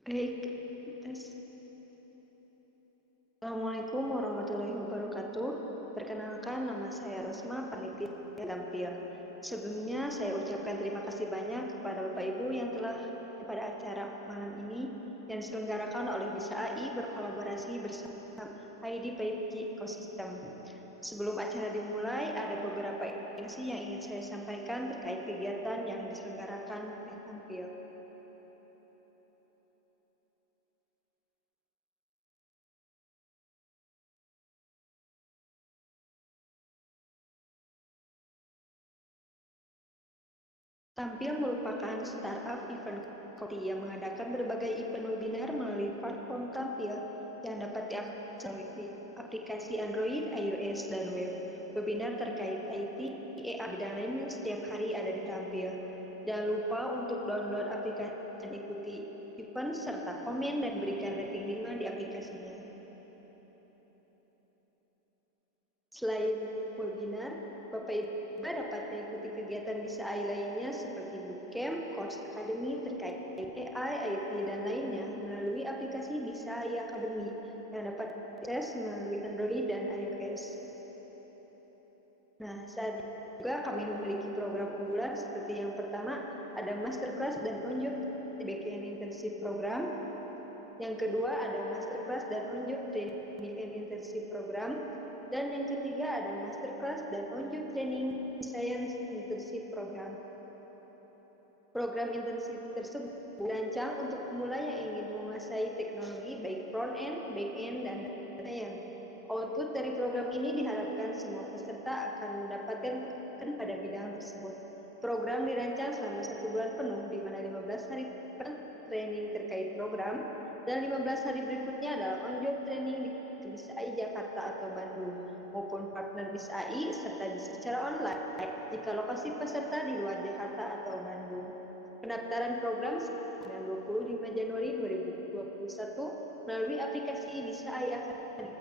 Baik, tes. Assalamualaikum warahmatullahi wabarakatuh. Perkenalkan, nama saya Rosma, panitia tampil. Sebelumnya, saya ucapkan terima kasih banyak kepada Bapak Ibu yang telah pada acara malam ini yang diselenggarakan oleh BISA AI berkolaborasi bersama ID 5G Ecosystem. Sebelum acara dimulai, ada beberapa informasi yang ingin saya sampaikan terkait kegiatan yang diselenggarakan oleh tampil. Tampil merupakan startup event community yang mengadakan berbagai event webinar melalui platform Tampil yang dapat diakses melalui aplikasi Android, iOS, dan web. Webinar terkait IT, AI, dan lainnya setiap hari ada di Tampil. Jangan lupa untuk download aplikasi dan ikuti event serta komen dan berikan rating 5 di aplikasinya. Selain webinar, Bapak Ibu juga dapat mengikuti kegiatan bisa AI lainnya seperti bootcamp, course academy terkait AI, IT, dan lainnya melalui aplikasi Bisa AI Academy yang dapat diakses melalui Android dan iOS. Nah, saat ini juga kami memiliki program unggulan seperti yang pertama ada masterclass dan on-job backend internship program. Yang kedua ada masterclass dan on-job training and internship program. Dan yang ketiga ada masterclass dan on-job training science internship program. Program internship tersebut dirancang untuk pemula yang ingin menguasai teknologi baik front-end, back-end, dan data science. Output dari program ini diharapkan semua peserta akan mendapatkan pekerjaan pada bidang tersebut. Program dirancang selama 1 bulan penuh, di mana 15 hari training terkait program, dan 15 hari berikutnya adalah on-job training di Bisa AI Jakarta atau Bandung, maupun partner Bisa AI, serta bisa secara online jika lokasi peserta di luar Jakarta atau Bandung. Pendaftaran program dengan 25 Januari 2021 melalui aplikasi Bisa AI Academy.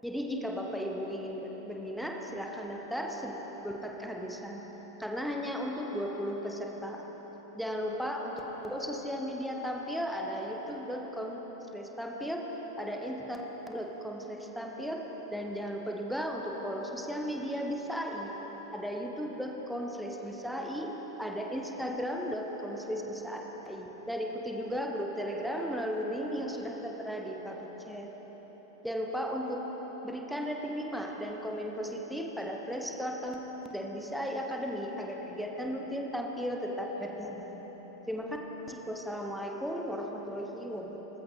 Jadi jika Bapak Ibu ingin berminat, silakan daftar sebelum kehabisan. Karena hanya untuk 20 peserta. Jangan lupa untuk follow sosial media tampil, ada youtube.com/tampil, ada instagram.com/tampil, dan jangan lupa juga untuk follow sosial media Bisa AI. Ada youtube.com/bisai, ada instagram.com/bisai. Dan ikuti juga grup Telegram melalui link yang sudah tertera di public chat. Jangan lupa untuk berikan rating 5 dan komen positif pada Play Store Tampil dan Bisa AI Academy agar kegiatan rutin tampil tetap berjalan. Terima kasih. Wassalamualaikum warahmatullahi wabarakatuh.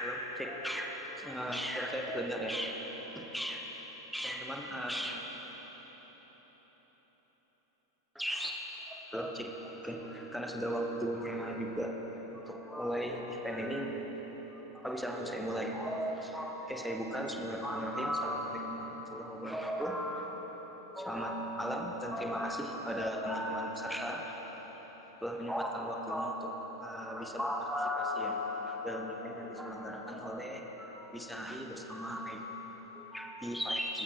Halo, cek. Suara saya terdengar ya. Teman-teman, halo, cek. Oke, karena sudah waktunya juga untuk mulai event ini, maka bisa langsung saya mulai. Oke, saya buka. Bismillahirrahmanirrahim. Assalamualaikum warahmatullahi wabarakatuh. Selamat malam dan terima kasih kepada teman-teman peserta telah menyempatkan waktunya untuk bisa berpartisipasi ya dalam event yang diselenggarakan oleh Bisa AI bersama ID 5G.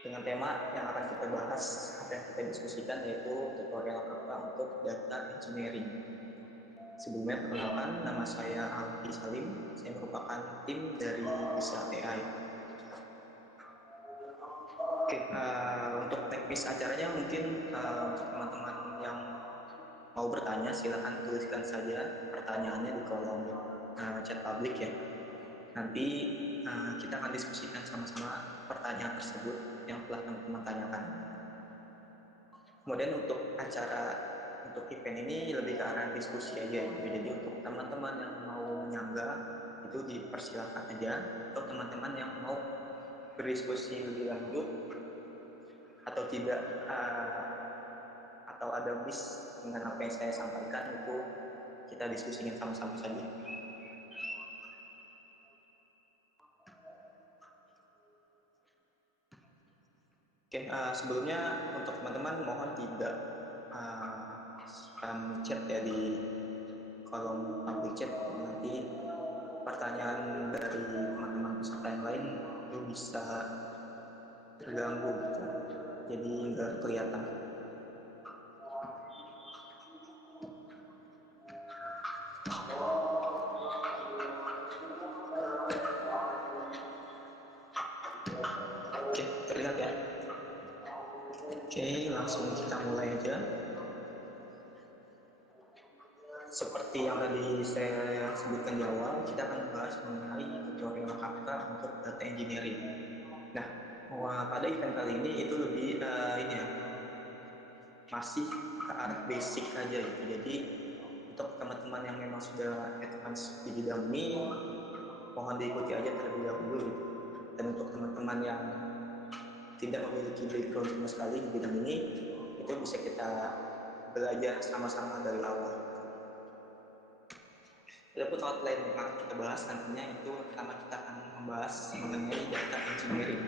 Dengan tema yang akan kita bahas, apa yang kita diskusikan yaitu tutorial kakak untuk data engineering. Sebelumnya perkenalkan, nama saya Alfi Salim, saya merupakan tim dari Bisa AI. Oke, untuk teknis acaranya mungkin untuk teman-teman yang mau bertanya silahkan tuliskan saja pertanyaannya di kolom chat publik ya. Nanti kita akan diskusikan sama-sama pertanyaan tersebut yang telah teman-teman tanyakan. Kemudian untuk acara untuk event ini lebih ke arah diskusi aja gitu. Jadi untuk teman-teman yang mau menyanggah itu dipersilahkan aja, atau teman-teman yang mau berdiskusi lebih lanjut atau tidak, atau ada miss dengan apa yang saya sampaikan, itu kita diskusikan sama-sama saja. Oke, sebelumnya untuk teman-teman mohon tidak spam chat ya di kolom public chat, nanti pertanyaan dari teman-teman peserta yang lain itu bisa terganggu gitu, jadi nggak kelihatan. Oke, terlihat ya. Oke, langsung kita mulai aja. Seperti yang tadi saya sebutkan di awal, kita akan membahas mengenai tutorial Kafka untuk data engineering. Nah, pada event kali ini itu lebih ini ya, masih ke arah basic aja gitu. Jadi untuk teman-teman yang memang sudah advance di bidang ini, mohon diikuti aja terlebih dahulu gitu. Dan untuk teman-teman yang tidak memiliki background sama sekali di bidang ini, itu bisa kita belajar sama-sama dari awal gitu. Adapun outline yang akan kita bahas nantinya itu pertama kita akan membahas mengenai data engineering.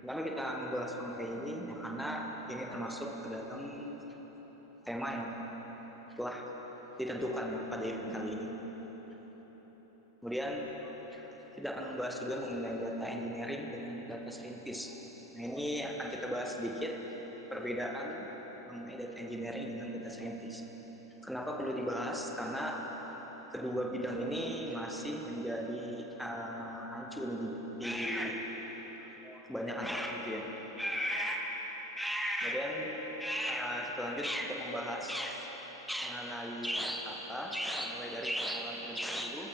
Kenapa kita membahas mengenai ini? Ya karena ini termasuk ke dalam tema yang telah ditentukan ya pada event kali ini. Kemudian kita akan membahas juga mengenai data engineering dengan data scientist. Nah, ini akan kita bahas sedikit perbedaan mengenai data engineering dengan data scientist. Kenapa perlu dibahas? Karena kedua bidang ini masih menjadi rancu nih di kebanyakan orang gitu ya. Kemudian kita lanjut untuk membahas mengenai kata, mulai dari perkenalan terlebih dahulu.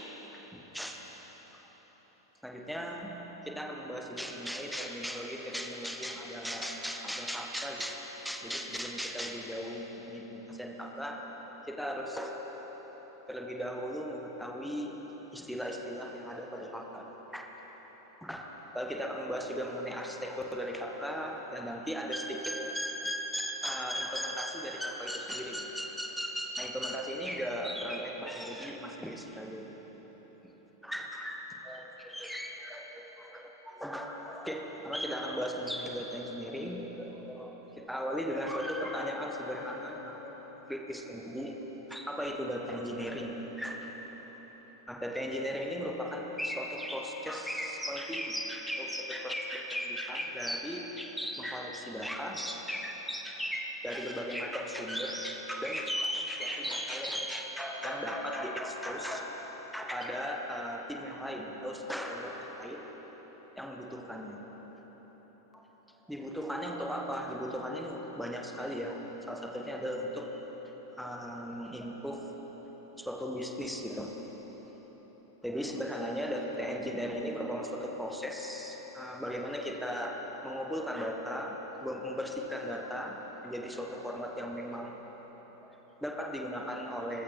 Selanjutnya kita akan membahas juga mengenai terminologi yang ada pada Kafka gitu. Jadi sebelum kita lebih jauh mengimplementasikan Kafka, kita harus terlebih dahulu mengetahui istilah-istilah yang ada pada Kafka. Lalu kita akan membahas juga mengenai arsitektur dari Kafka, dan nanti ada sedikit implementasi dari Kafka itu sendiri. Nah, implementasi ini nggak terlalu advance, jadi masih basic aja. Oke, pertama kita akan bahas mengenai data engineering. Kita awali dengan suatu pertanyaan sederhana namun kritis kan. Jadi, apa itu data engineering? Nah, data engineering ini merupakan suatu proses kontinu atau suatu proses berkelanjutan dari mengkoleksi data dari berbagai macam sumber dan menciptakan suatu data yang dapat diekspos kepada tim yang lain atau stakeholder terkait yang membutuhkannya. Dibutuhkannya untuk apa? Dibutuhkannya ini untuk banyak sekali ya. Salah satunya adalah untuk mengimprove suatu bisnis gitu. Jadi sederhananya data engineering ini merupakan suatu proses bagaimana kita mengumpulkan data, membersihkan data menjadi suatu format yang memang dapat digunakan oleh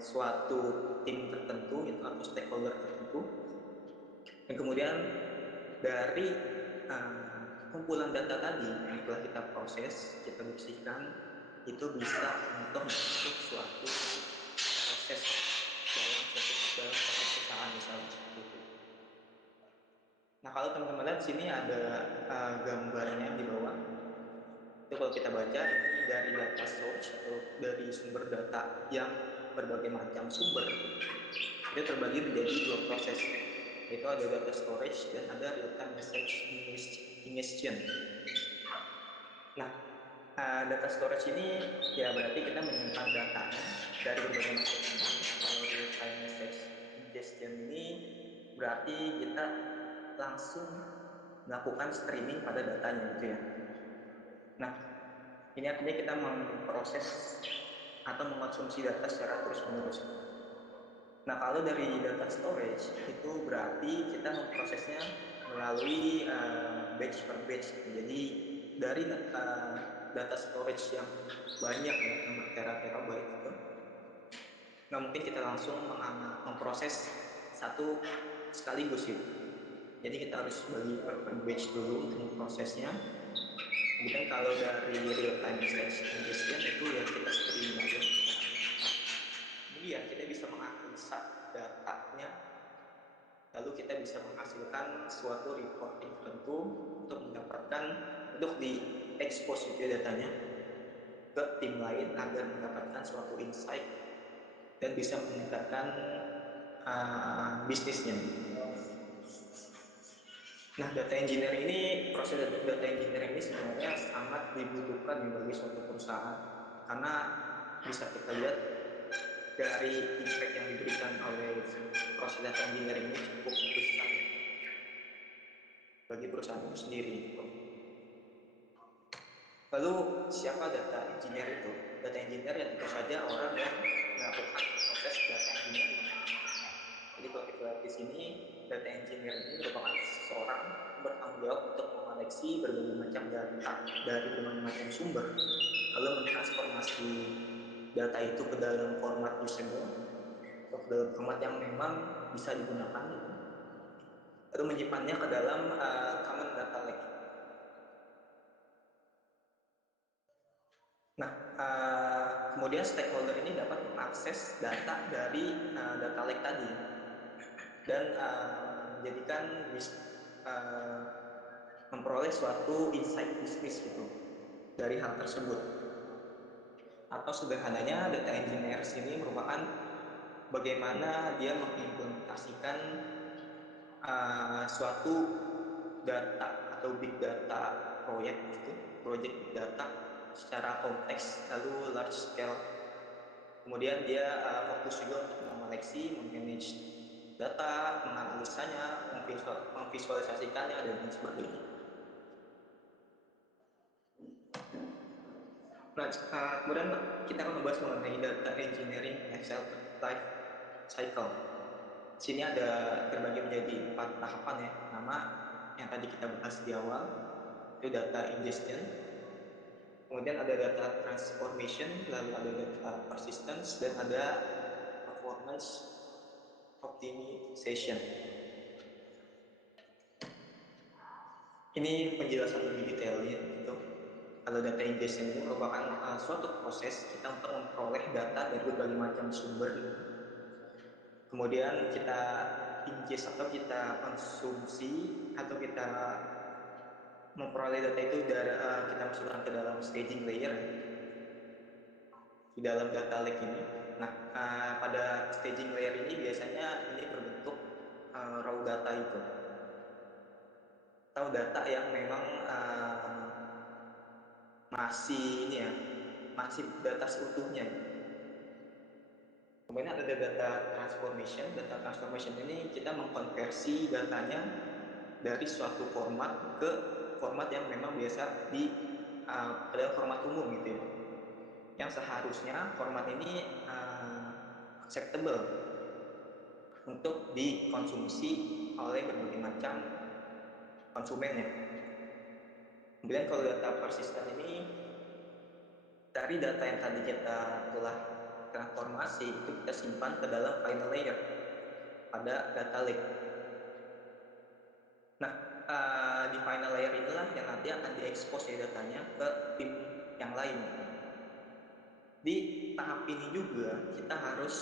suatu tim tertentu itu atau stakeholder tertentu. Dan kemudian dari kumpulan data tadi yang telah kita proses, kita bersihkan, itu bisa untuk membentuk suatu proses dalam suatu perusahaan misalnya seperti itu. Nah, kalau teman-teman lihat sini ada gambarnya di bawah. Itu kalau kita baca ini dari data source atau dari sumber data yang berbagai macam sumber, itu terbagi menjadi dua proses, yaitu ada data storage dan ada real time message ingestion. Nah, data storage ini ya berarti kita menyimpan datanya dari berbagai macam sumber. Kalau real time message ingestion ini berarti kita langsung melakukan streaming pada datanya gitu ya. Nah, ini artinya kita memproses atau mengonsumsi data secara terus-menerus. Nah, kalau dari data storage itu berarti kita memprosesnya melalui batch per batch gitu. Jadi dari data storage yang banyak ya, yang bertera-terabyte itu, nggak mungkin kita langsung memproses satu sekaligus gitu. Jadi kita harus bagi per batch dulu untuk memprosesnya. Kemudian kalau dari real time ingestion itu ya kita streaming aja. Kemudian kita bisa menganalisa datanya, lalu kita bisa menghasilkan suatu reporting tertentu untuk mendapatkan, untuk di expose gitu ya datanya ke tim lain agar mendapatkan suatu insight dan bisa meningkatkan bisnisnya gitu. Nah, data engineering ini, proses data engineering ini sebenarnya sangat dibutuhkan ya bagi suatu perusahaan, karena bisa kita lihat dari impact yang diberikan oleh proses data engineering ini cukup besar ya bagi perusahaan itu sendiri gitu. Lalu siapa data engineer itu? Data engineer ya tentu saja orang yang melakukan proses data engineering. Jadi kalau kita lihat di sini, data engineer ini merupakan seseorang yang bertanggung jawab untuk mengoleksi berbagai macam data dari berbagai macam sumber, lalu mentransformasi data itu ke dalam format usable atau ke dalam format yang memang bisa digunakan gitu, lalu menyimpannya ke dalam common data lake. Nah, kemudian stakeholder ini dapat mengakses data dari data lake tadi dan menjadikan memperoleh suatu insight bisnis gitu dari hal tersebut. Atau sederhananya, data engineers ini merupakan bagaimana dia mengimplementasikan suatu data atau big data proyek gitu, project big data secara kompleks lalu large scale. Kemudian dia fokus juga untuk mengoleksi, memanage data, menganalisanya, memvisualisasikannya dan lain sebagainya. Nah, kemudian kita akan membahas mengenai data engineering life cycle. Sini ada terbagi menjadi 4 tahapan ya. Pertama, yang tadi kita bahas di awal, itu data ingestion. Kemudian ada data transformation, lalu ada data persistence, dan ada performance optimization. Ini penjelasan lebih detailnya gitu. Kalau data ingestion ini merupakan suatu proses kita untuk memperoleh data dari berbagai macam sumber gitu. Kemudian kita ingest atau kita konsumsi atau kita memperoleh data itu dari kita masukkan ke dalam staging layer ya di dalam data lake ini. Nah, pada staging layer ini biasanya ini berbentuk raw data itu atau data yang memang masih ini ya, masih data seutuhnya gitu. Kemudian ada data transformation. Data transformation ini kita mengkonversi datanya dari suatu format ke format yang memang biasa ke dalam format umum gitu ya. Yang seharusnya format ini acceptable untuk dikonsumsi oleh berbagai macam konsumennya. Kemudian kalau data persisten ini dari data yang tadi kita telah transformasi itu kita simpan ke dalam final layer pada data lake. Nah, di final layer inilah yang nanti akan diekspos ya datanya ke tim yang lain gitu. Di tahap ini juga kita harus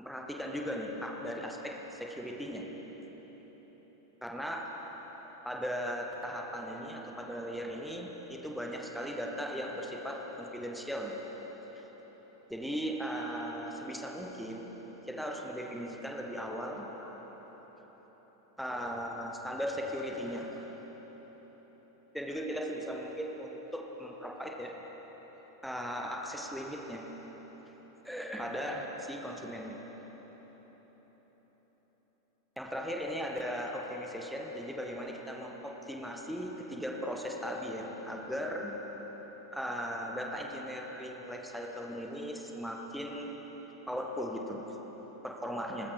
memperhatikan juga nih dari aspek security-nya. Karena pada tahapan ini atau pada layer ini itu banyak sekali data yang bersifat confidential ya. Jadi sebisa mungkin kita harus mendefinisikan lebih awal standar security-nya dan juga kita sebisa mungkin untuk memprovide ya akses limitnya pada si konsumennya. Yang terakhir ini ada optimization, jadi bagaimana kita mengoptimasi ketiga proses tadi ya, agar data engineering life cycle-nya ini semakin powerful gitu, performanya.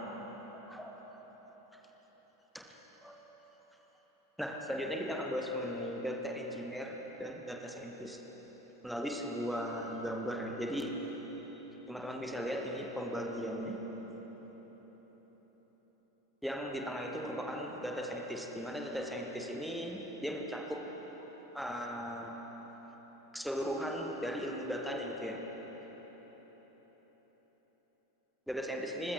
Nah, selanjutnya kita akan bahas mengenai data engineer dan data scientist melalui sebuah gambar ya. Jadi, teman-teman bisa lihat ini pembagiannya. Yang di tengah itu merupakan data scientist, di mana data scientist ini dia mencakup uh, keseluruhan dari ilmu datanya gitu ya. Data scientist ini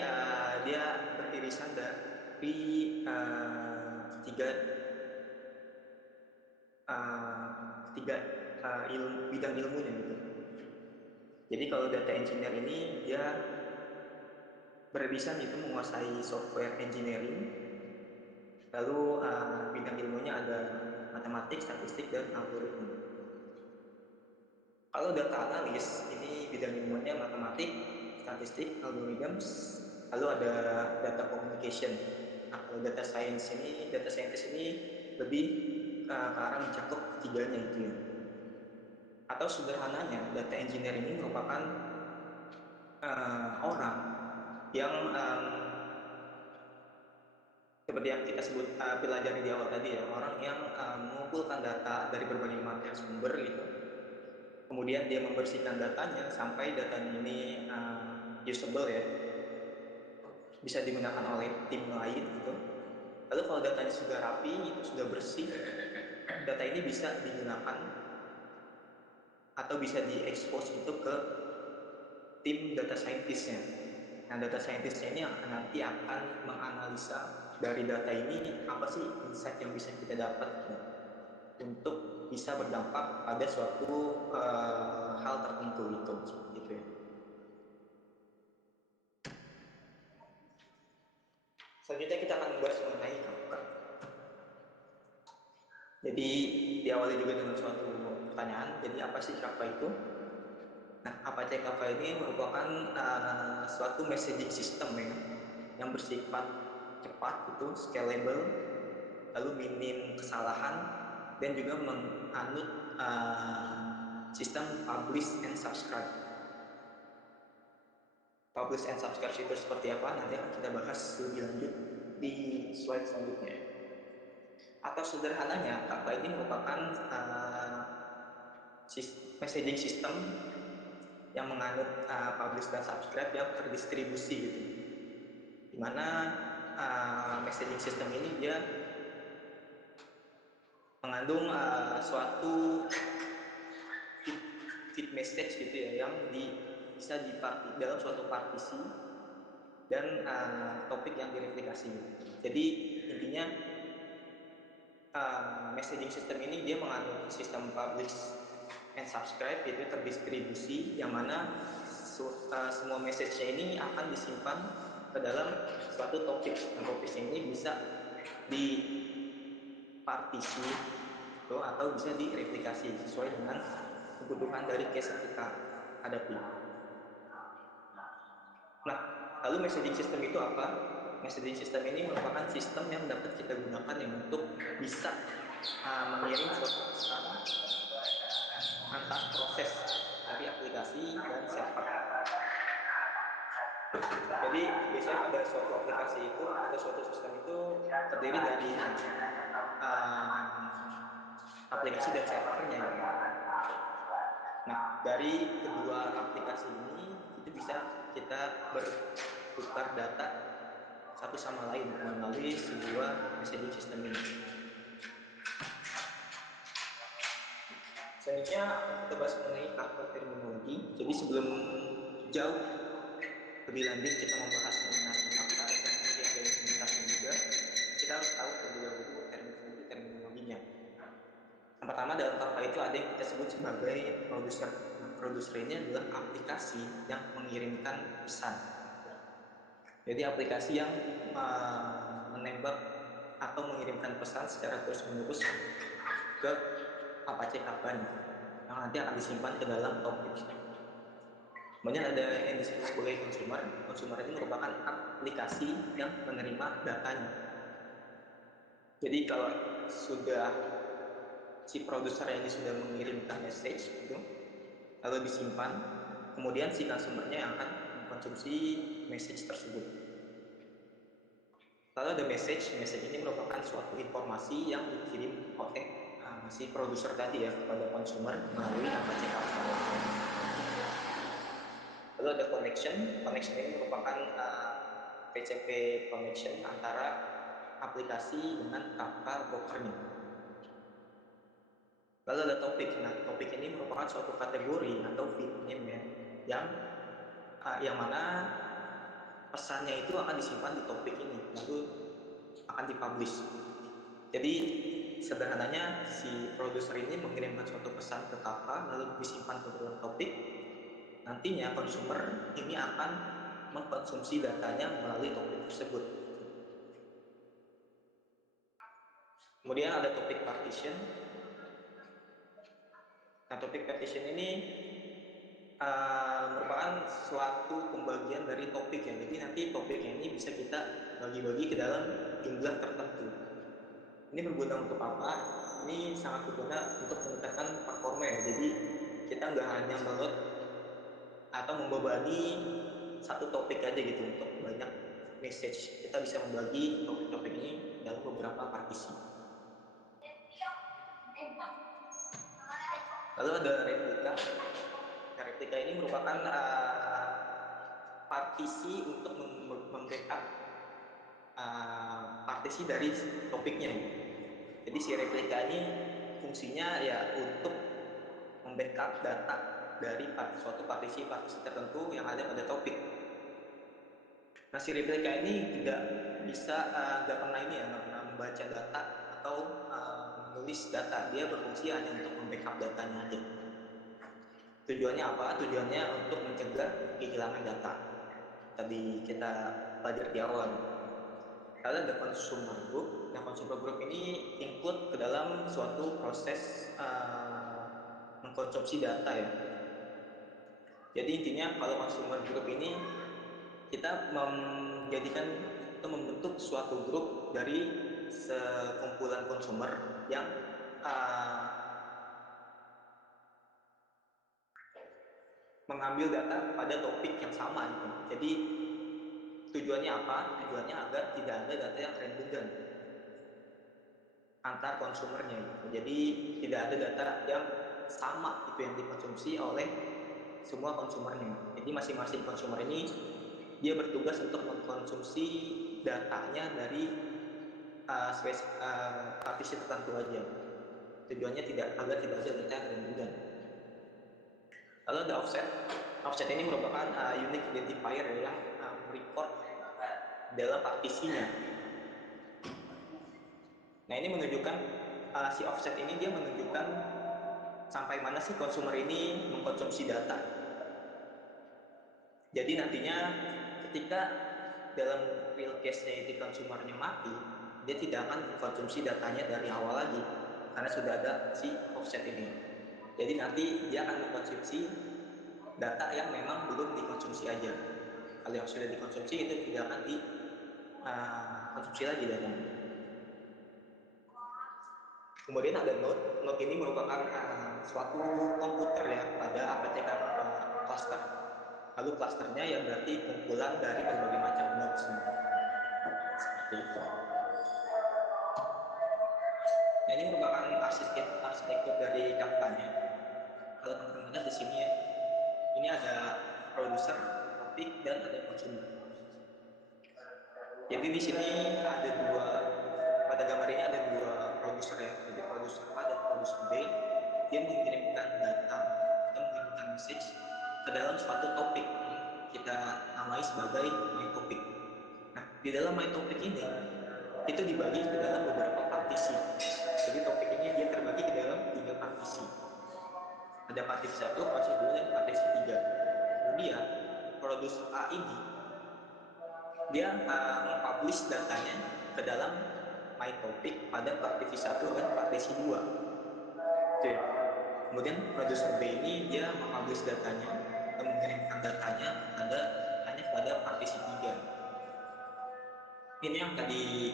dia beririsan dari ketiga uh, ketiga bidang ilmunya gitu. Jadi kalau data engineer ini dia beririsan itu menguasai software engineering, lalu bidang ilmunya ada matematik, statistik, dan algoritma. Kalau data analis, ini bidang ilmunya matematik, statistik, algorithms, lalu ada data communication. Nah, kalau data scientist ini lebih ke arah mencakup ketiganya itu ya. Atau sederhananya, data engineer ini merupakan orang yang seperti yang kita sebut pelajari di awal tadi ya, orang yang mengumpulkan data dari berbagai macam sumber gitu, kemudian dia membersihkan datanya sampai datanya ini usable ya, bisa digunakan oleh tim lain gitu. Lalu kalau datanya sudah rapi, itu sudah bersih, data ini bisa digunakan atau bisa diekspos gitu ke tim data scientist-nya. Nah, data scientist-nya ini yang nanti akan menganalisa dari data ini apa sih insight yang bisa kita dapat gitu, untuk bisa berdampak pada suatu hal tertentu gitu, seperti itu ya. Selanjutnya kita akan membahas mengenai Kafka. Jadi diawali juga dengan suatu pertanyaan, jadi apa sih Kafka itu? Nah, Apache Kafka ini merupakan suatu messaging system ya, yang bersifat cepat gitu, scalable, lalu minim kesalahan, dan juga menganut sistem publish and subscribe. Publish and subscribe itu seperti apa? Nanti akan kita bahas lebih lanjut di slide selanjutnya. Atau sederhananya, Kafka ini merupakan messaging system yang menganut publish dan subscribe yang terdistribusi gitu. Di mana messaging system ini dia mengandung suatu feed, feed message gitu ya, yang bisa dalam suatu partisi dan topik yang direplikasi gitu. Jadi intinya messaging system ini dia menganut sistem publish and subscribe, itu terdistribusi, yang mana semua message-nya ini akan disimpan ke dalam suatu topik. Nah, topiknya ini bisa dipartisi gitu, atau bisa direplikasi sesuai dengan kebutuhan dari case yang kita hadapi. Nah, lalu messaging system itu apa? Messaging system ini merupakan sistem yang dapat kita gunakan ya untuk bisa mengirim suatu pesan antar proses dari aplikasi dan server. Jadi biasanya pada suatu aplikasi itu atau suatu sistem itu terdiri dari ini, aplikasi dan servernya gitu. Nah, dari kedua aplikasi ini itu bisa kita bertukar data satu sama lain melalui sebuah messaging system ini. Selanjutnya akan kita bahas mengenai Kafka terminologi. Jadi sebelum jauh lebih lanjut kita membahas mengenai Kafka dan nanti ada implementasinya juga, kita harus tahu terlebih dahulu terminologinya. Yang pertama, dalam Kafka itu ada yang kita sebut sebagai produser. Nah, produser ini adalah aplikasi yang mengirimkan pesan. Jadi aplikasi yang menembak atau mengirimkan pesan secara terus-menerus ke Apache Kafka-nya, yang nanti akan disimpan ke dalam topik. Kemudian ada yang disebut sebagai consumer. Consumer ini merupakan aplikasi yang menerima datanya. Jadi kalau sudah si produser ini sudah mengirimkan message gitu, lalu disimpan, kemudian si consumernya yang akan mengkonsumsi message tersebut. Lalu ada message ini merupakan suatu informasi yang dikirim oleh si produser tadi ya kepada consumer melalui Apache Kafka. Lalu ada connection ini merupakan PCP connection antara aplikasi dengan Kafka brokernya. Lalu ada topik. Nah, topik ini merupakan suatu kategori atau feed name ya, yang mana pesannya itu akan disimpan di topik ini, lalu akan dipublish. Jadi sederhananya si produser ini mengirimkan suatu pesan ke Kafka, lalu disimpan ke dalam topik. Nantinya konsumer ini akan mengkonsumsi datanya melalui topik tersebut. Kemudian ada topik partition. Nah, topik partition ini merupakan suatu pembagian dari topik ya. Jadi nanti topiknya ini bisa kita bagi-bagi ke dalam jumlah tertentu. Ini berguna untuk apa? Ini sangat berguna untuk meningkatkan performa ya. Jadi kita nggak hanya meload atau membebani satu topik aja gitu untuk banyak message. Kita bisa membagi topik-topik ini dalam beberapa partisi. Lalu ada replika. Nah, replika ini merupakan partisi untuk membackup partisi dari topiknya gitu. Jadi si replika ini fungsinya ya untuk membackup data dari suatu partisi-partisi tertentu yang ada pada topik. Nah, si replika ini tidak bisa nggak pernah ini ya, nggak pernah membaca data atau menulis data. Dia berfungsi hanya untuk membackup datanya aja. Tujuannya apa? Tujuannya untuk mencegah kehilangan data. Tadi kita pelajari di awal gitu. Lalu ada consumer group. Nah, consumer group ini include ke dalam suatu proses mengkonsumsi data ya. Jadi intinya kalau consumer group ini kita menjadikan atau membentuk suatu grup dari sekumpulan konsumer yang uh, mengambil data pada topik yang sama gitu. Jadi tujuannya apa? Tujuannya agar tidak ada data yang redundant antar konsumernya gitu. Jadi tidak ada data yang sama itu yang dikonsumsi oleh semua konsumernya. Jadi masing-masing konsumer ini dia bertugas untuk mengkonsumsi datanya dari partisi tertentu aja. Tujuannya agar tidak ada data yang redundant. Lalu ada offset. Offset ini merupakan unique identifier ya, yang merecord dalam partisinya. Nah, ini menunjukkan si offset ini dia menunjukkan sampai mana sih konsumer ini mengkonsumsi data. Jadi nantinya ketika dalam real case-nya itu konsumernya mati, dia tidak akan mengkonsumsi datanya dari awal lagi karena sudah ada si offset ini. Jadi nanti dia akan mengkonsumsi data yang memang belum dikonsumsi aja. Kalau yang sudah dikonsumsi itu tidak akan dikonsumsi lagi datanya. Kemudian ada node. Node ini merupakan suatu komputer ya pada APTK cluster. Lalu clusternya ya berarti kumpulan dari berbagai macam nodes. Seperti itu. Nah, ini merupakan arsitektur dari Kafka-nya. Kalau teman-teman lihat di sini ya, ini ada produser, topik, dan ada consumer. Jadi di sini ada pada gambar ini ada dua produser ya. Jadi produser A dan produser B, dia mengirimkan data atau mengirimkan message ke dalam suatu topik yang kita namai sebagai my topic. Nah, di dalam my topic ini itu dibagi ke dalam beberapa partisi. Jadi topik ini dia terbagi ke dalam 3 partisi. Ada partisi 1, partisi 2, dan partisi 3. Kemudian produser A ini dia mempublish datanya ke dalam my topic pada partisi 1 dan partisi 2. Oke. Kemudian produser B ini dia mempublish datanya atau mengirimkan datanya hanya pada partisi 3. Ini yang tadi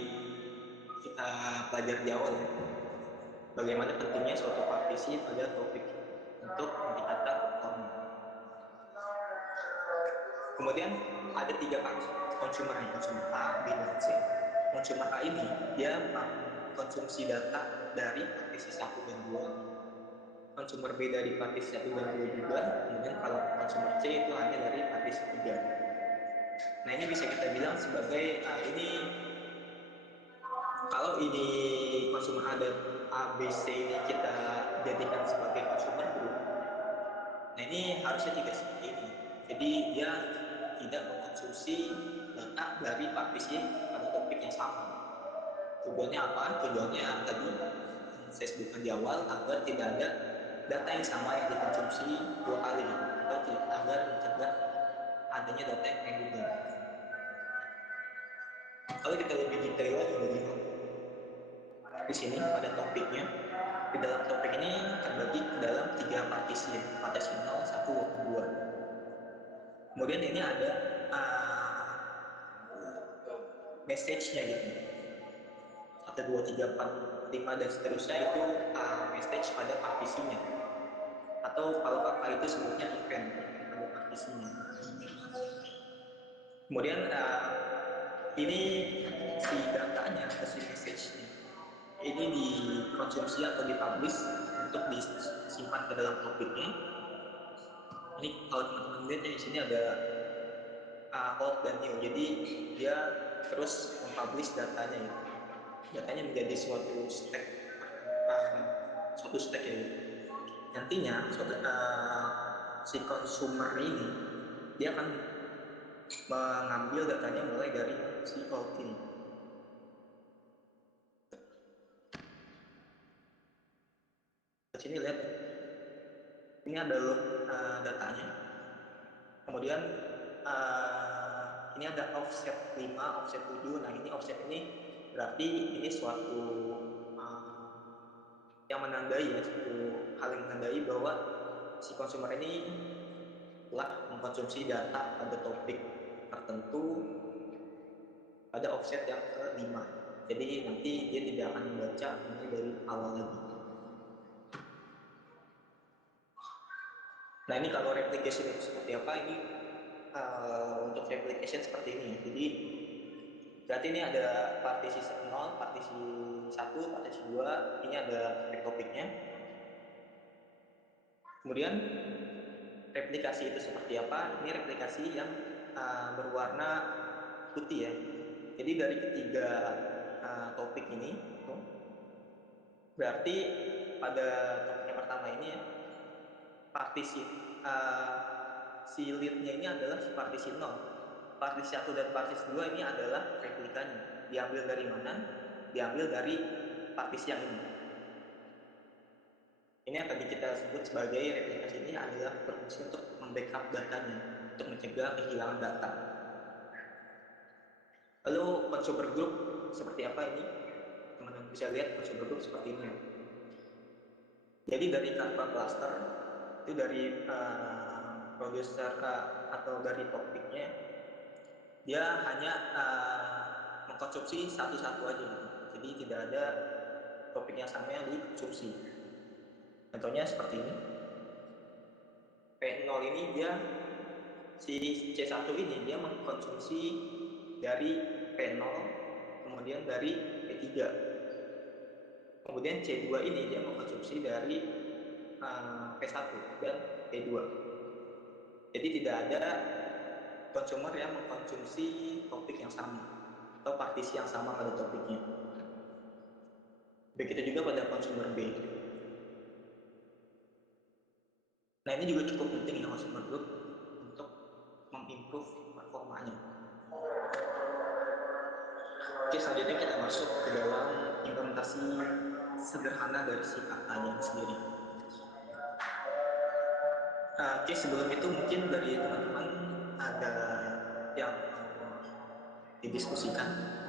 kita pelajari di awal ya. Bagaimana pentingnya suatu partisi pada topik untuk meningkatkan performa. Kemudian ada 3 consumer nih, consumer A, B, dan C. Consumer A ini dia mengkonsumsi data dari partisi 1 dan 2. Consumer B dari partisi 1 dan 2 juga. Kemudian kalau consumer C itu hanya dari partisi 3. Nah ini bisa kita bilang sebagai ini kalau ini konsumer ada A, B, C ini kita jadikan sebagai consumer group. Nah ini harusnya tidak seperti ini. Jadi dia tidak mengkonsumsi data dari partisi pada topik yang sama. Tujuannya apa? Tujuannya tadi saya sebutkan di awal agar tidak ada data yang sama yang dikonsumsi dua kali gitu, atau agar mencegah adanya data yang redundant. Kalau kita lebih detail lagi melihat di sini pada topiknya, di dalam topik ini terbagi ke dalam tiga partisi, partisi 0, 1, 2. Kemudian ini ada message-nya gitu. 1, 2, 3, 4, 5 dan seterusnya itu message pada partisinya. Atau kalau kakak itu sebutnya event pada partisinya. Kemudian ini si datanya atau si message-nya ini dikonsumsi atau dipublish untuk disimpan ke dalam topiknya. Ini kalau teman-teman lihat ya di sini ada old dan new. Jadi dia terus mempublish datanya gitu. Datanya menjadi uh, suatu stack ya gitu. Nantinya si consumer ini dia akan mengambil datanya mulai dari yang si old ini. Di sini lihat ya. Ini adalah datanya. Kemudian ini ada offset 5, offset 7. Nah, ini offset ini berarti ini suatu uh, yang menandai ya, suatu hal yang menandai bahwa si konsumer ini telah mengkonsumsi data pada topik tertentu pada offset yang ke-5. Jadi nanti dia tidak akan membaca mulai dari awal lagi. Nah, ini kalau replication itu seperti apa? Ini untuk replication seperti ini ya. Jadi berarti ini ada partisi 0, partisi 1, partisi 2, ini ada topik-topiknya. Kemudian replikasi itu seperti apa? Ini replikasi yang berwarna putih ya. Jadi dari ketiga topik ini, tuh, berarti pada topik yang pertama ini ya, partisi si lead-nya ini adalah si partisi 0. Partisi 1 dan partisi 2 ini adalah replikanya. Diambil dari mana? Diambil dari partisi yang ini. Ini yang tadi kita sebut sebagai replikasi ini adalah berfungsi untuk membackup datanya, untuk mencegah kehilangan data. Lalu consumer group seperti apa ini? Teman-teman bisa lihat consumer group seperti ini ya. Jadi dari Canva cluster itu dari produser atau dari topiknya dia hanya mengkonsumsi satu-satu aja gitu. Jadi tidak ada topik yang sama yang dikonsumsi. Contohnya seperti ini. P0 ini dia si C1 ini dia mengkonsumsi dari P0 kemudian dari P3. Kemudian C2 ini dia mengkonsumsi dari P1 dan P2. Jadi tidak ada consumer yang mengkonsumsi topik yang sama atau partisi yang sama pada topiknya. Begitu juga pada consumer B. Nah ini juga cukup penting ya consumer group untuk mengimprove performanya. Oke, selanjutnya kita masuk ke dalam implementasi sederhana dari si kakaknya ini sendiri. Oke, sebelum itu mungkin dari teman-teman ada yang mau didiskusikan.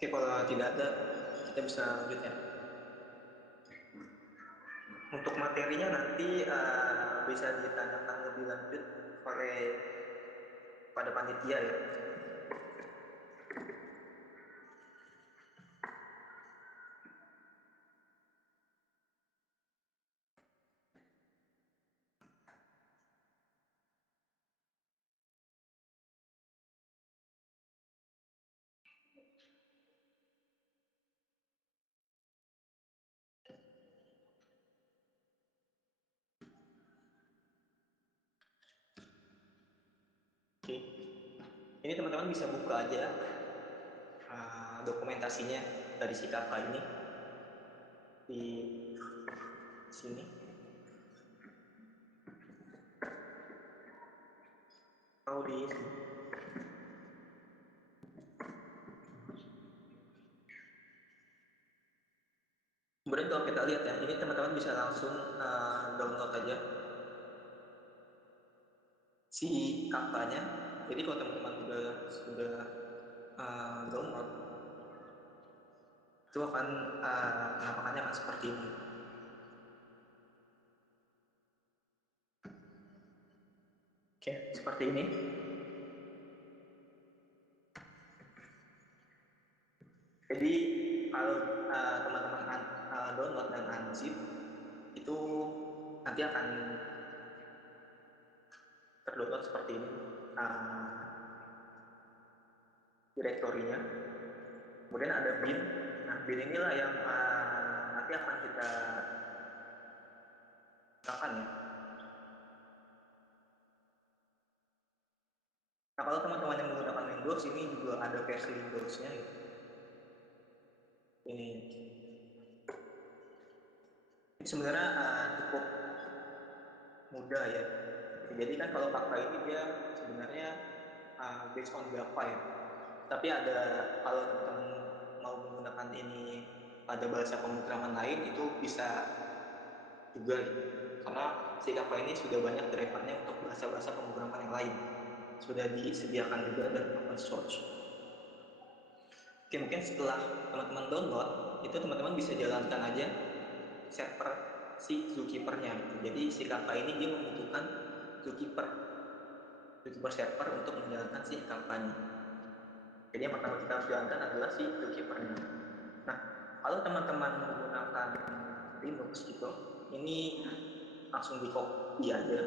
Oke, kalau tidak ada, kita bisa lanjut ya. Untuk materinya nanti bisa ditanyakan lebih lanjut oleh pada panitia ya. Oke. Ini teman-teman bisa buka aja dokumentasinya dari si kakak ini di sini. Atau di sini. Kemudian kalau kita lihat ya, ini teman-teman bisa langsung download aja si kakaknya. Jadi kalau teman-teman sudah download, itu akan penampakannya akan seperti ini. Oke, seperti ini. Jadi kalau teman-teman download dan unzip, itu nanti akan terdownload seperti ini nih, direktorinya. Kemudian ada bin. Nah, bin inilah yang nanti akan kita gunakan ya. Nah, kalau teman-teman yang menggunakan Windows, ini juga ada versi Windows-nya gitu. Ini sebenarnya cukup mudah ya. Jadi kan kalau kakak ini dia sebenarnya based on Java ya. Tapi ada kalau teman-teman mau menggunakan ini pada bahasa pemrograman lain itu bisa juga gitu. Karena si Java ini sudah banyak drivernya untuk bahasa-bahasa pemrograman yang lain. Sudah disediakan juga dan open source. Oke, mungkin setelah teman-teman download, itu teman-teman bisa jalankan aja server si Zookeeper-nya gitu. Jadi si kakak ini dia membutuhkan Zookeeper, Zookeeper server untuk menjalankan si EKK-nya. Jadi yang pertama kita harus jalankan adalah si Zookeeper-nya. Nah, kalau teman-teman menggunakan Linux gitu, ini langsung di copy aja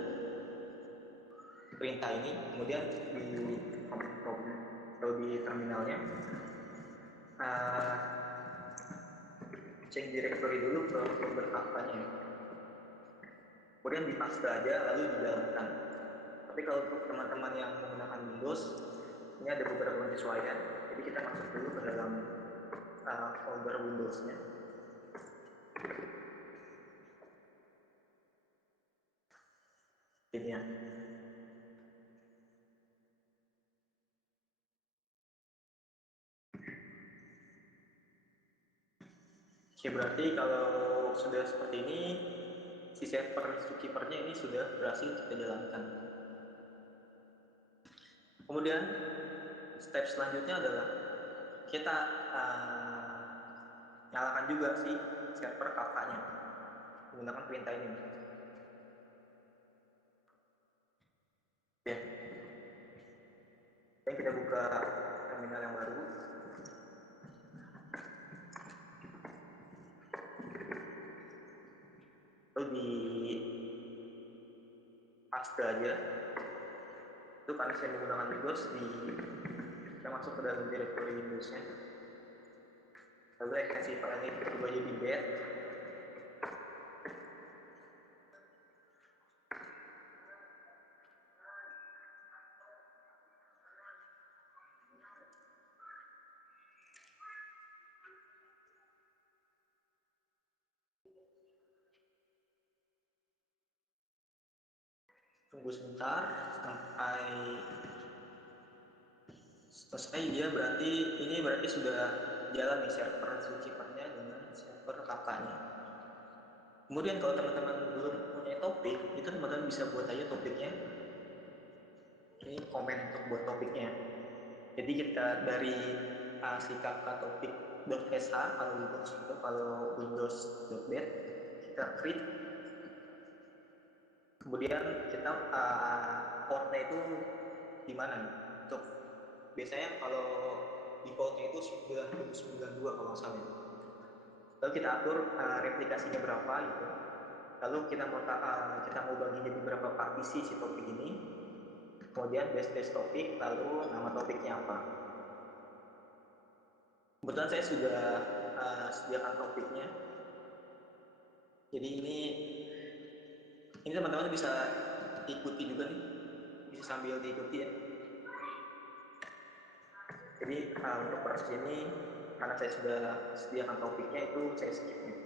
perintah ini, kemudian di command prompt atau di terminalnya uh, change directory dulu ke folder kakaknya ya. Kemudian dipaste aja lalu dijalankan. Tapi kalau untuk teman-teman yang menggunakan Windows, ini ada beberapa penyesuaian. Jadi kita masuk dulu ke dalam folder Windows-nya. Ini ya. Oke, berarti kalau sudah seperti ini, si server Zookeeper-nya ini sudah berhasil kita jalankan. Kemudian, step selanjutnya adalah kita nyalakan juga si server kakaknya menggunakan perintah ini. Ya. Dan kita buka terminal yang baru. Lalu di paste aja. Itu karena saya menggunakan Windows, kita masuk ke dalam directory Windows-nya. Lalu ekstensi filenya kita ubah jadi get. Tunggu sebentar sampai selesai. Dia berarti ini berarti sudah jalan nih server Zookeeper-nya dengan server kakaknya. Kemudian kalau teman-teman belum punya topik, itu teman-teman bisa buat aja topiknya. Ini komen untuk buat topiknya. Jadi kita dari si kakak topik.sh kalau Linux gitu, kalau Windows.bat kita create. Kemudian kita portnya itu gimana nih untuk biasanya kalau defaultnya itu 9092 kalau nggak salah ya. Lalu kita atur replikasinya berapa gitu. Lalu kita mau bagi jadi berapa partisi si topik ini. Kemudian base topik, lalu nama topiknya apa. Kebetulan saya sudah sediakan topiknya. Jadi ini teman-teman bisa ikuti juga nih, bisa sambil diikuti ya. Jadi untuk proses ini karena saya sudah sediakan topiknya itu saya skip nih.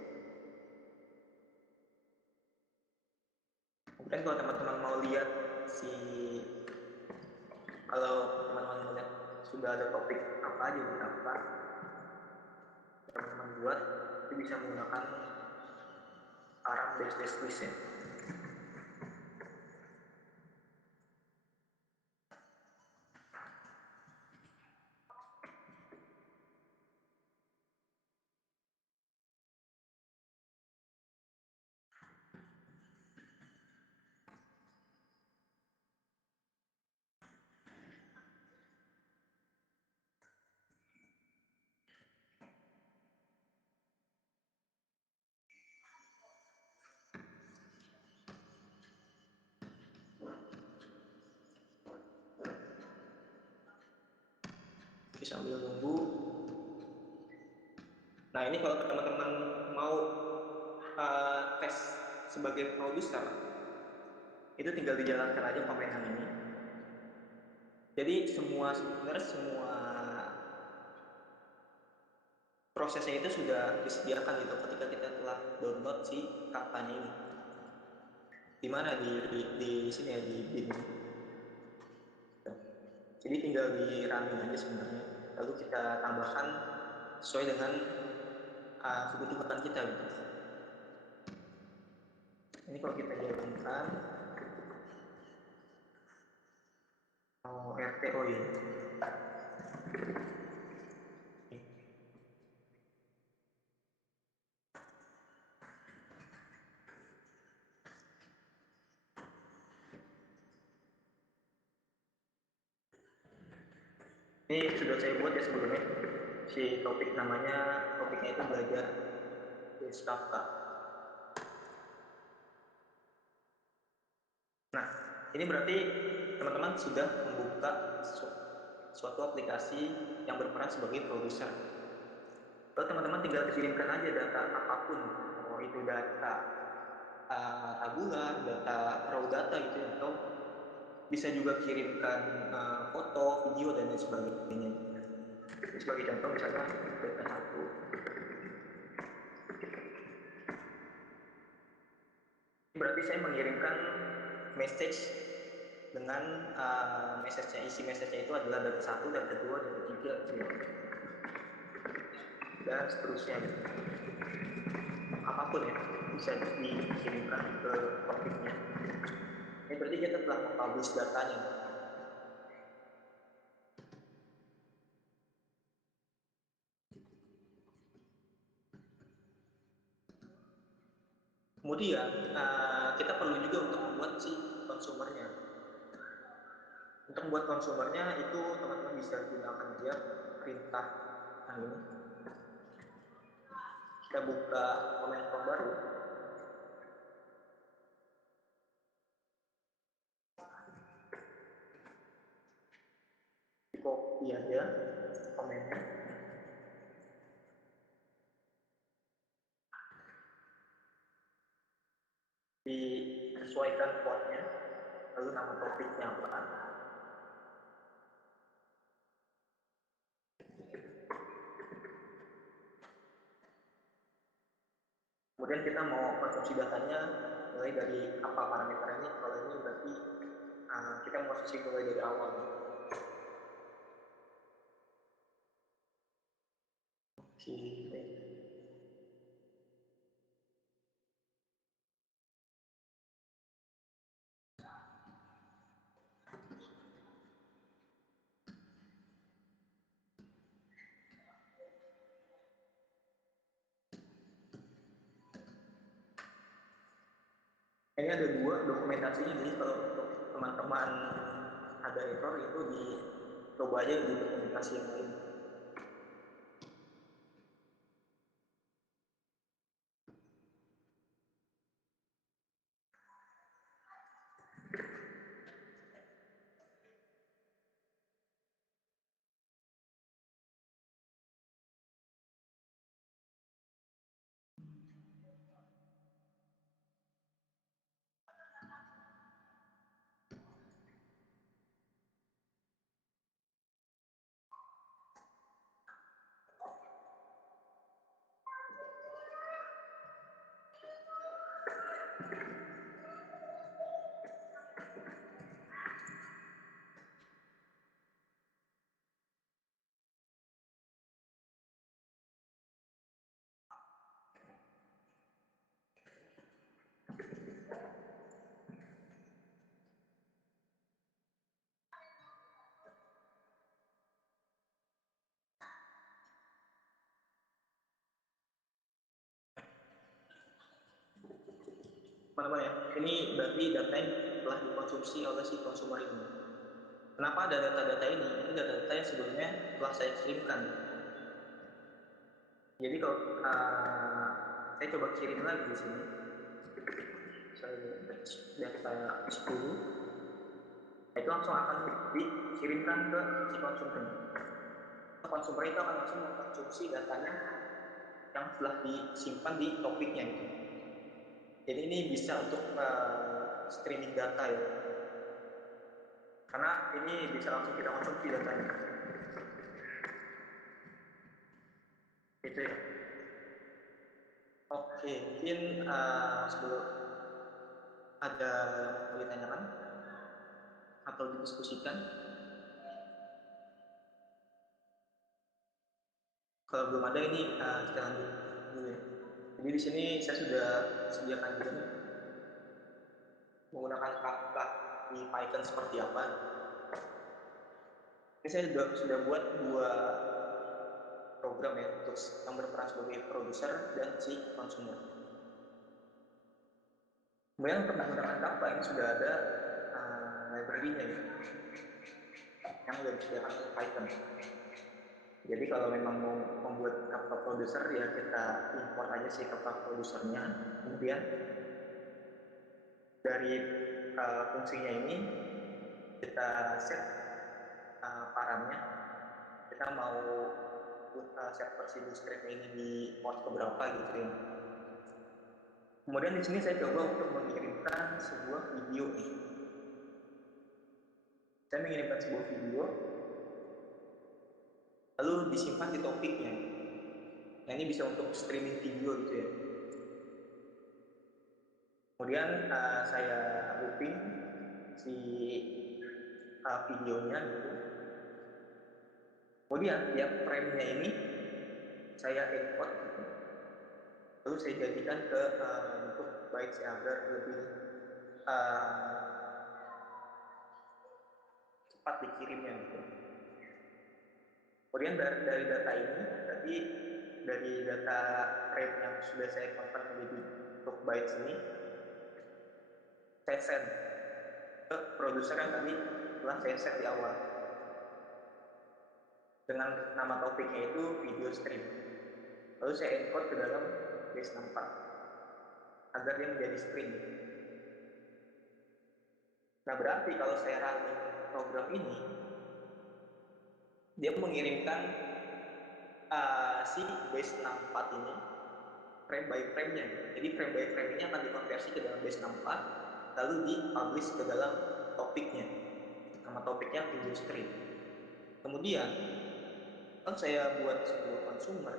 Mungkin kalau teman-teman mau lihat kalau teman-teman mau lihat sudah ada topik apa aja di Kafka, teman-teman buat itu bisa menggunakan param -- list ya. Oke, sambil nunggu. Nah ini kalau teman-teman mau tes sebagai produser, itu tinggal dijalankan aja komenan ini. Jadi sebenarnya semua prosesnya itu sudah disediakan gitu ketika kita telah download si Kafka-nya ini. Di mana di sini ya, di bin ini. Jadi tinggal di running aja sebenarnya. Lalu kita tambahkan sesuai dengan kebutuhan kita gitu. Ini kalau kita jalankan RTO ini. Ini sudah saya buat ya sebelumnya. Si topiknya itu belajar base Kafka. Nah, ini berarti teman-teman sudah membuka suatu aplikasi yang berperan sebagai produser. Lalu teman-teman tinggal kirimkan aja data apapun gitu. Mau itu data tabular, data raw data gitu ya, atau bisa juga kirimkan foto, video dan lain sebagainya. Jadi sebagai contoh misalkan data 1. Berarti saya mengirimkan message dengan isi message-nya itu adalah data 1, data 2, data 3 gitu ya. Dan seterusnya gitu. Apapun ya bisa dikirimkan ke topiknya. Ini berarti kita telah mempublish datanya. Kemudian kita perlu juga untuk membuat si konsumernya. Untuk membuat konsumernya itu teman-teman bisa gunakan aja perintah. Nah ini kita buka comment prompt baru. Di copy aja komennya. Disesuaikan quote-nya. Lalu nama topiknya apa. Kemudian kita mau konsumsi datanya mulai dari apa parameter ini. Kalau ini berarti kita mau konsumsi mulai dari awal. Oke. Ini ada dua dokumentasinya, jadi kalau untuk teman-teman ada error itu dicoba aja di dokumentasi yang lain. Teman-teman ya, ini berarti data yang telah dikonsumsi oleh si konsumer ini. Kenapa ada data-data ini? Ini data-data yang sebelumnya telah saya kirimkan. Jadi kalau saya coba kirim lagi di sini, saya data 10, itu langsung akan dikirimkan ke si konsumernya. Konsumer itu akan langsung mengkonsumsi datanya yang telah disimpan di topiknya gitu. Jadi ini bisa untuk streaming data ya, karena ini bisa langsung kita konsumsi datanya. Itu ya. Oke, mungkin sebelum ada yang mau ditanyakan atau didiskusikan. Kalau belum ada ini kita lanjut dulu ya. Jadi di sini saya sudah sediakan juga nih menggunakan Kafka di Python seperti apa. Ini saya sudah buat dua program ya untuk yang berperan sebagai produser dan si consumer. Kemudian untuk menggunakan Kafka ini sudah ada library-nya ya, yang sudah disediakan oleh Python. Jadi kalau memang mau membuat Kafka producer ya kita import aja si Kafka produsernya. Kemudian dari fungsinya ini kita set paramnya. Kita mau server si Bootstrap ini di port keberapa gitu ya. Kemudian di sini saya coba untuk mengirimkan sebuah video nih. Saya mengirimkan sebuah video, lalu disimpan di topiknya gitu. Nah ini bisa untuk streaming video gitu ya. Kemudian saya looping si videonya gitu. Kemudian tiap frame-nya ini saya encode gitu. Lalu saya jadikan ke bentuk bytes ya, agar lebih uh, cepat dikirimnya gitu. Kemudian dari data ini, berarti dari data frame yang sudah saya convert menjadi untuk bytes ini, saya send ke produser yang tadi telah saya set di awal. Dengan nama topiknya itu video stream. Lalu saya encode ke dalam base64 agar dia menjadi string gitu. Nah berarti kalau saya running program ini, dia mengirimkan si base64 ini frame by frame-nya gitu. Jadi frame by frame ini akan dikonversi ke dalam base64 lalu dipublish ke dalam topiknya. Nama topiknya video stream. Kemudian kalau saya buat sebuah consumer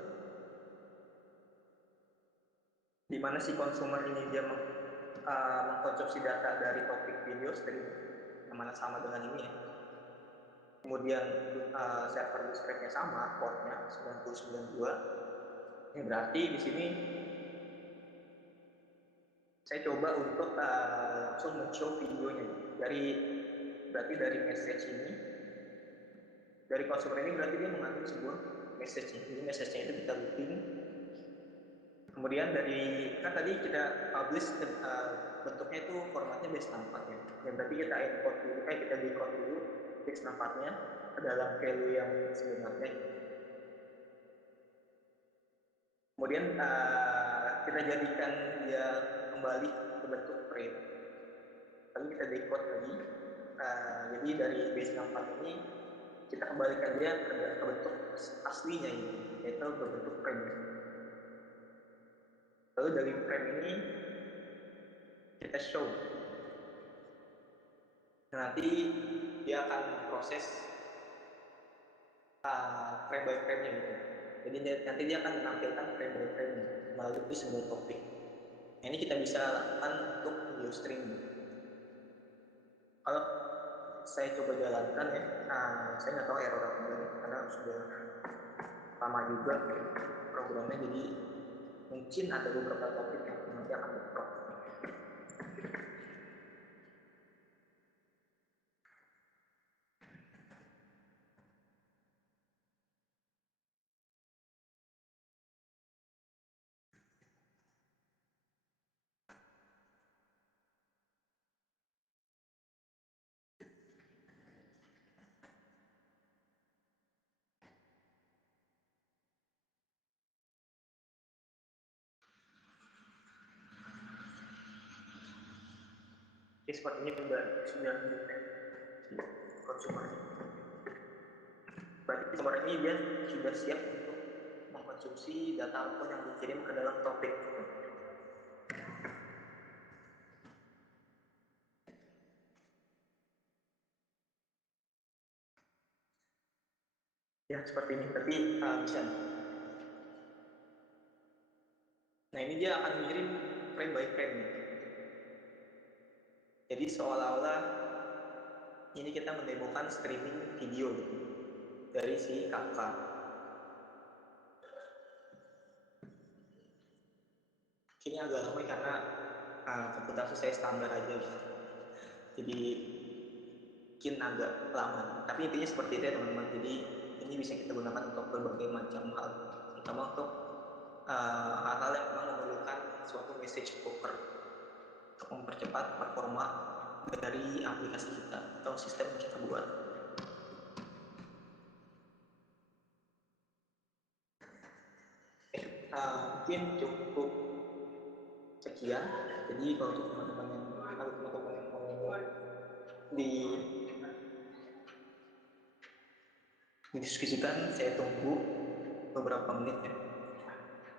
di mana si consumer ini dia mengkonsumsi data dari topik video stream yang mana sama dengan ini ya. Kemudian server Bootstrap-nya sama, portnya 9092. Ya berarti di sini saya coba untuk langsung men-show videonya gitu. Berarti dari message ini, dari consumer ini berarti dia mengandung sebuah message-nya. Jadi message-nya itu kita looping, Kemudian dari kan tadi kita publish bentuknya itu formatnya base64 ya. Ya berarti kita encode dulu, kita decode dulu base64-nya ke dalam value yang sebenarnya gitu. Kemudian kita jadikan dia kembali ke bentuk frame. Lalu kita decode lagi. Jadi dari base64 ini kita kembalikan dia ke bentuk aslinya gitu, yaitu berbentuk frame. Lalu dari frame ini kita show gitu. Nah, nanti dia akan memproses frame by frame-nya gitu. Jadi nanti dia akan menampilkan frame by frame-nya melalui sebuah topik. Nah, ini kita bisa lakukan untuk video streaming. Kalau saya coba jalankan ya, saya nggak tahu error apa enggak nih, karena sudah lama juga programnya, jadi mungkin ada beberapa topik yang nanti akan bentrok. Oke, sepertinya sudah hidup ya si konsumernya. Berarti konsumer ini dia sudah siap untuk mengkonsumsi data apapun yang dikirim ke dalam topik gitu. Ya, seperti ini. Berarti bisa nih. Nah, ini dia akan ngirim frame by frame nih. Jadi seolah-olah ini kita mendemokan streaming video gitu dari si Kafka. Kayaknya agak lama karena komputasi saya standar aja gitu. Jadi mungkin agak lama nih. Tapi intinya seperti itu ya teman-teman. Jadi ini bisa kita gunakan untuk berbagai macam hal, terutama untuk hal-hal yang memang memerlukan suatu message broker untuk mempercepat performa dari aplikasi kita atau sistem yang kita buat. Mungkin cukup sekian. Jadi kalau untuk teman-teman yang ada teman-teman yang mau di didiskusikan, saya tunggu beberapa menit ya.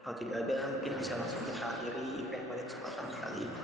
Kalau tidak ada, mungkin bisa langsung kita akhiri event pada kesempatan kali ini.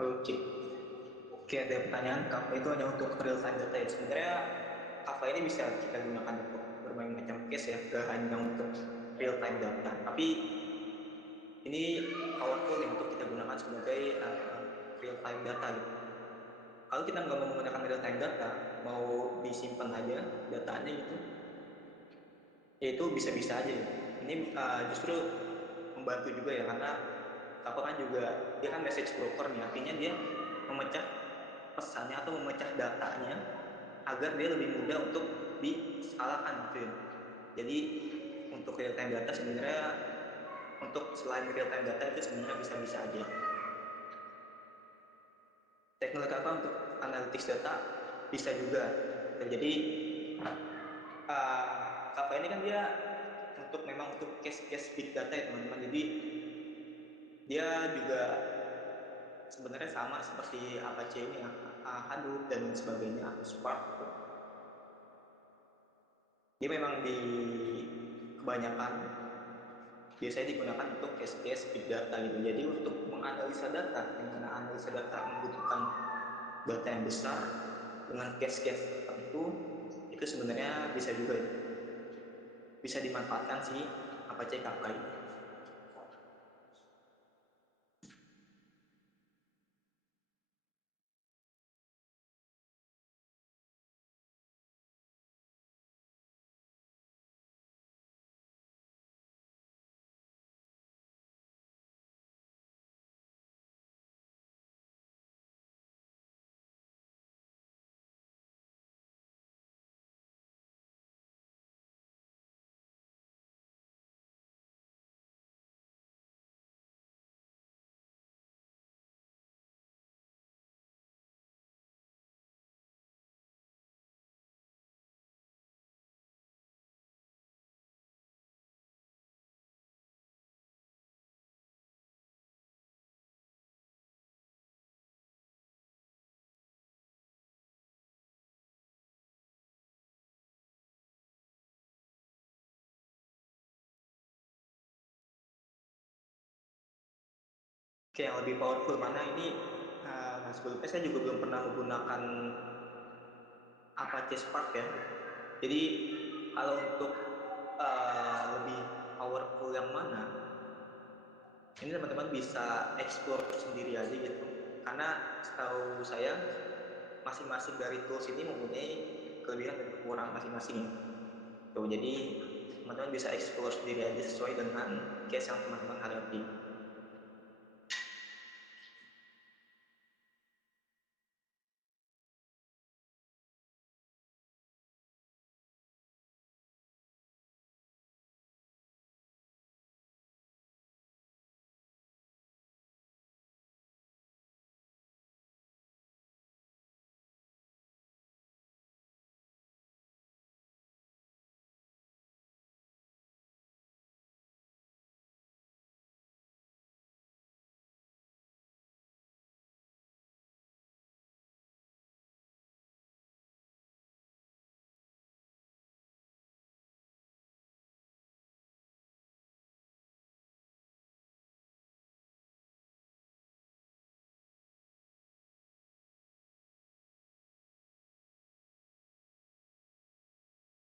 Oke. Oke, ada pertanyaan, Kafka itu hanya untuk real time data ya? Sebenarnya Kafka ini bisa kita gunakan untuk berbagai macam case ya, gak hanya untuk real time data. Tapi ini powerful nih untuk kita gunakan sebagai real time data gitu. Kalau kita nggak mau menggunakan real time data, mau disimpan aja datanya gitu, ya itu bisa-bisa aja gitu. Ini justru membantu juga ya, karena Kafka kan juga dia kan message broker nih, artinya dia memecah pesannya atau memecah datanya agar dia lebih mudah untuk diskalakan gitu ya. Jadi untuk real time data sebenarnya, untuk selain real time data itu sebenarnya bisa-bisa aja. Teknologi Kafka untuk analytics data bisa juga. Jadi Kafka ini kan dia memang untuk case-case big data ya teman-teman. Jadi dia juga sebenarnya sama seperti Apache ini ya, Hadoop dan lain sebagainya atau Spark gitu. Dia memang di kebanyakan biasanya digunakan untuk case-case big data gitu. Jadi untuk menganalisa data, yang mana analisa data membutuhkan data yang besar dengan case-case tertentu, itu sebenarnya bisa juga ya, bisa dimanfaatkan si Apache Kafka ini. Oke, yang lebih powerful mana ini, sebelumnya saya juga belum pernah menggunakan Apache Spark ya. Jadi kalau untuk lebih powerful yang mana, ini teman-teman bisa explore sendiri aja gitu. Karena setahu saya masing-masing dari tools ini mempunyai kelebihan dan kekurangan masing-masing ya. Tuh, jadi teman-teman bisa explore sendiri aja sesuai dengan case yang teman-teman hadapi.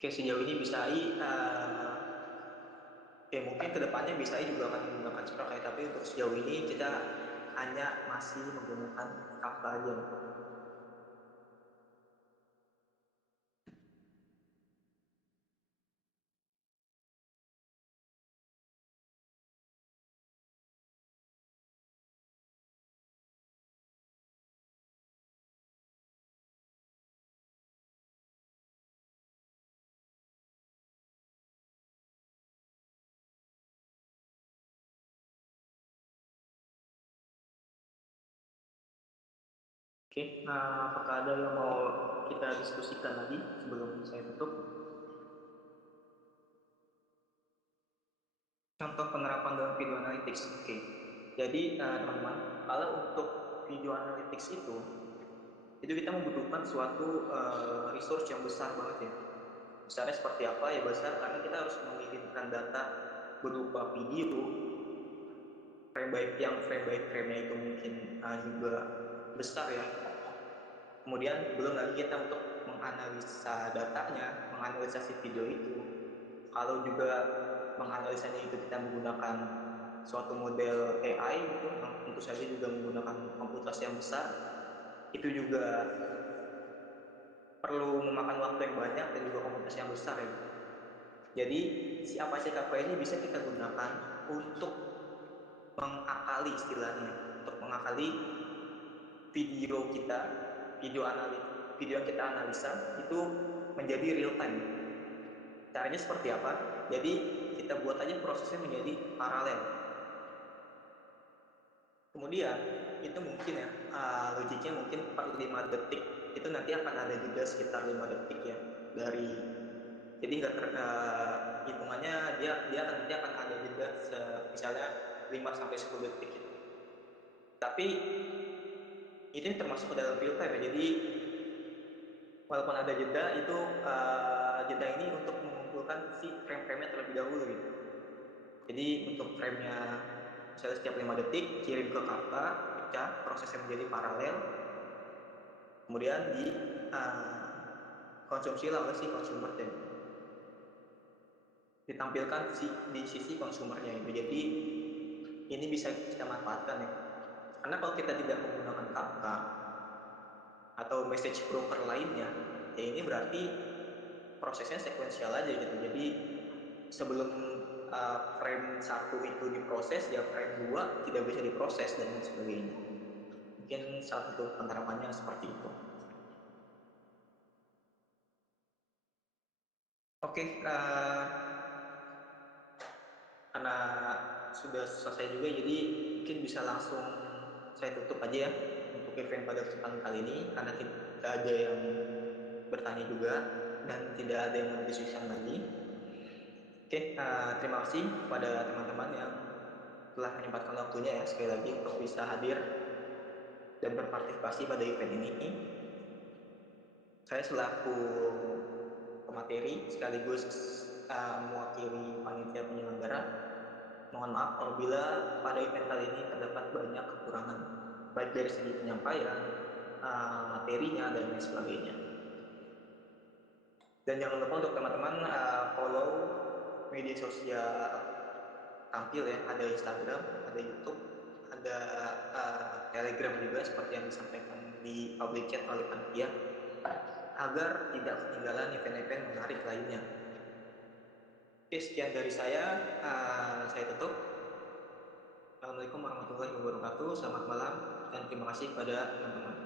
Oke, sejauh ini bisa ya mungkin kedepannya bisa juga akan menggunakan Spark ya, tapi untuk sejauh ini kita hanya masih menggunakan Kafka aja ya. Oke, apakah ada yang mau kita diskusikan lagi sebelum saya tutup? Contoh penerapan dalam video analytics. Oke, jadi teman-teman, kalau untuk video analytics itu kita membutuhkan suatu resource yang besar banget ya. Besarnya seperti apa ya? Besar karena kita harus mengirimkan data berupa video frame by frame-nya itu mungkin juga besar ya. Kemudian belum lagi kita untuk menganalisa datanya, menganalisa si video itu. Kalau juga menganalisanya itu kita menggunakan suatu model AI gitu, yang tentu saja juga menggunakan komputasi yang besar, itu juga perlu memakan waktu yang banyak dan juga komputasi yang besar ya gitu. Jadi si Apache Kafka ini bisa kita gunakan untuk mengakali istilahnya, untuk mengakali video kita, video yang kita analisa itu menjadi real time. Caranya seperti apa? Jadi kita buat aja prosesnya menjadi paralel. Kemudian itu mungkin ya logiknya mungkin per 5 detik itu nanti akan ada jeda sekitar 5 detik ya dari jadi nggak hitungannya dia akan nanti akan ada jeda misalnya 5 sampai 10 detik gitu. Tapi itu termasuk ke dalam real time ya. Jadi walaupun ada jeda itu jeda ini untuk mengumpulkan si frame-frame-nya terlebih dahulu gitu. Jadi untuk frame-nya misalnya setiap 5 detik kirim ke Kafka, pecah, prosesnya menjadi paralel, kemudian dikonsumsi lah oleh si consumer-nya gitu. Ditampilkan di sisi konsumernya itu. Jadi ini bisa kita manfaatkan ya. Karena kalau kita tidak menggunakan Kafka atau message broker lainnya, ya ini berarti prosesnya sekuensial aja gitu. Jadi sebelum frame satu itu diproses, ya frame 2 tidak bisa diproses dan lain sebagainya. Mungkin salah satu penerapannya seperti itu. Oke, karena sudah selesai juga, jadi mungkin bisa langsung saya tutup aja ya untuk event pada kesempatan kali ini, karena tidak ada yang bertanya juga dan tidak ada yang mau didiskusikan lagi. Oke, terima kasih kepada teman-teman yang telah menyempatkan waktunya ya sekali lagi untuk bisa hadir dan berpartisipasi pada event ini. Saya selaku pemateri sekaligus mewakili panitia penyelenggara, mohon maaf apabila pada event kali ini terdapat banyak kekurangan, baik dari segi penyampaian, materinya, dan lain sebagainya. Dan jangan lupa untuk teman-teman follow media sosial tampil ya, ada Instagram, ada YouTube, ada Telegram juga seperti yang disampaikan di public chat oleh panitia, agar tidak ketinggalan event-event menarik lainnya. Oke, sekian dari saya tutup. Assalamualaikum warahmatullahi wabarakatuh, selamat malam, dan terima kasih kepada teman-teman.